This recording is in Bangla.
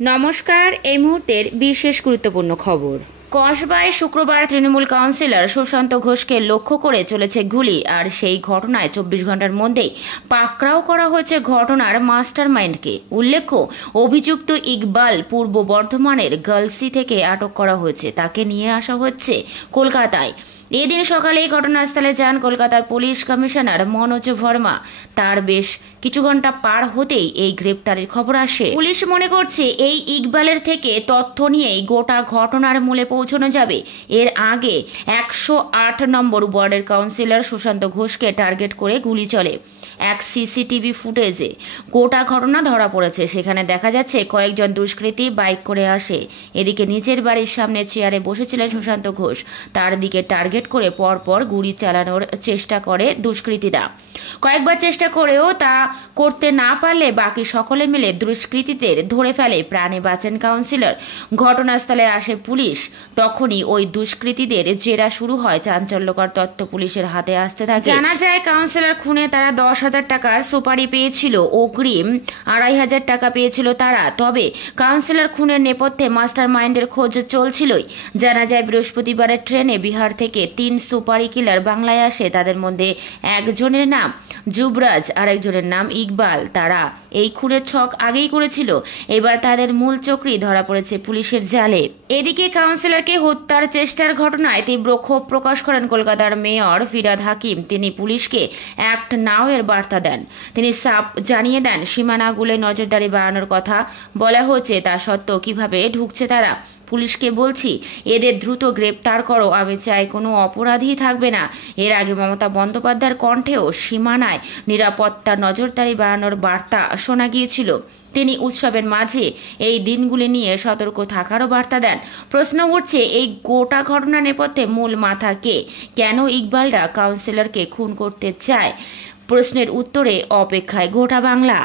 নমস্কার, এই মুহূর্তের বিশেষ গুরুত্বপূর্ণ খবর। কসবায় শুক্রবার তৃণমূল কাউন্সিলর সুশান্ত ঘোষকে লক্ষ্য করে চলেছে গুলি, আর সেই ঘটনায় 24 ঘন্টার মধ্যেই পাকড়াও করা হয়েছে ঘটনার মাস্টারমাইন্ডকে। উল্লেখ্য, অভিযুক্ত ইকবাল পূর্ব বর্ধমানের গার্লসি থেকে আটক করা হয়েছে। তাকে নিয়ে আসা হচ্ছে কলকাতায়। এদিন সকালে ঘটনাস্থলে যান কলকাতার পুলিশ কমিশনার মনোজ ভার্মা। তার বেশ কিছু ঘন্টা পার হতেই এই গ্রেপ্তারের খবর আসে। পুলিশ মনে করছে এই ইকবালের থেকে তথ্য নিয়েই গোটা ঘটনার মূলে পৌঁছানো যাবে। এর আগে 108 নম্বর ওয়ার্ডের কাউন্সিলর সুশান্ত ঘোষকে টার্গেট করে গুলি চলে। এক সিসিটিভি ফুটেজে গোটা ঘটনা ধরা পড়েছে। সেখানে দেখা যাচ্ছে কয়েকজন দুষ্কৃতী বাইক করে আসে। এদিকে নিজের বাড়ির সামনে চেয়ারে বসেছিলেন সুশান্ত ঘোষ। তার দিকে টার্গেট করে পরপর গুলি চালানোর চেষ্টা করে দুষ্কৃতীরা। কয়েকবার চেষ্টা করেও তা করতে না পারলে বাকি সকলে মিলে দুষ্কৃতীদের ধরে ফেলে। প্রাণে বাঁচেন কাউন্সিলর। ঘটনাস্থলে আসে পুলিশ। তখনই ওই দুষ্কৃতীদের জেরা শুরু হয়। চাঞ্চল্যকর তথ্য পুলিশের হাতে আসতে থাকে। জানা যায় কাউন্সিলর খুনে তারা 10,000 টাকার সুপারি পেয়েছিল। অগ্রিম 2,500 টাকা পেয়েছিল তারা। তবে কাউন্সিলর খুনের নেপথ্যে মাস্টার মাইন্ডের খোঁজ চলছিলই। জানা যায় বৃহস্পতিবারের ট্রেনে বিহার থেকে 3 সুপারি কিলার বাংলায় আসে। তাদের মধ্যে একজনের নাম যুবরাজ, আরেকজনের নাম ইকবাল। তারা এই খুনের ছক আগেই করেছিল। এবার তাদের মূল চক্রী ধরা পড়েছে পুলিশের জালে। এদিকে কাউন্সিলরকে হত্যার চেষ্টার ঘটনায় তীব্র ক্ষোভ প্রকাশ করেন কলকাতার মেয়র ফিরহাদ হাকিম। তিনি পুলিশকে অ্যাক্ট নাও এর বার্তা দেন। তিনি সাফ জানিয়ে দেন, সীমানাগুলো নজরদারি বাড়ানোর কথা বলা হচ্ছে। তা সত্ত্বেও কিভাবে ঢুকছে তারা। পুলিশকে বলছি, এদের দ্রুত গ্রেপ্তার করো। আমি চাই কোনো অপরাধী থাকবে না। এর আগে মমতা বন্দ্যোপাধ্যায়ের কণ্ঠেও সীমানায় নিরাপত্তা নজরদারি বাড়ানোর বার্তা শোনা গিয়েছিল। তিনি উৎসবের মাঝে এই দিনগুলি নিয়ে সতর্ক থাকারও বার্তা দেন। প্রশ্ন উঠছে, এই গোটা ঘটনা নেপথ্যে মূল মাথা কে? কেন ইকবালরা কাউন্সিলরকে খুন করতে চায়? প্রশ্নের উত্তরে অপেক্ষায় গোটা বাংলা।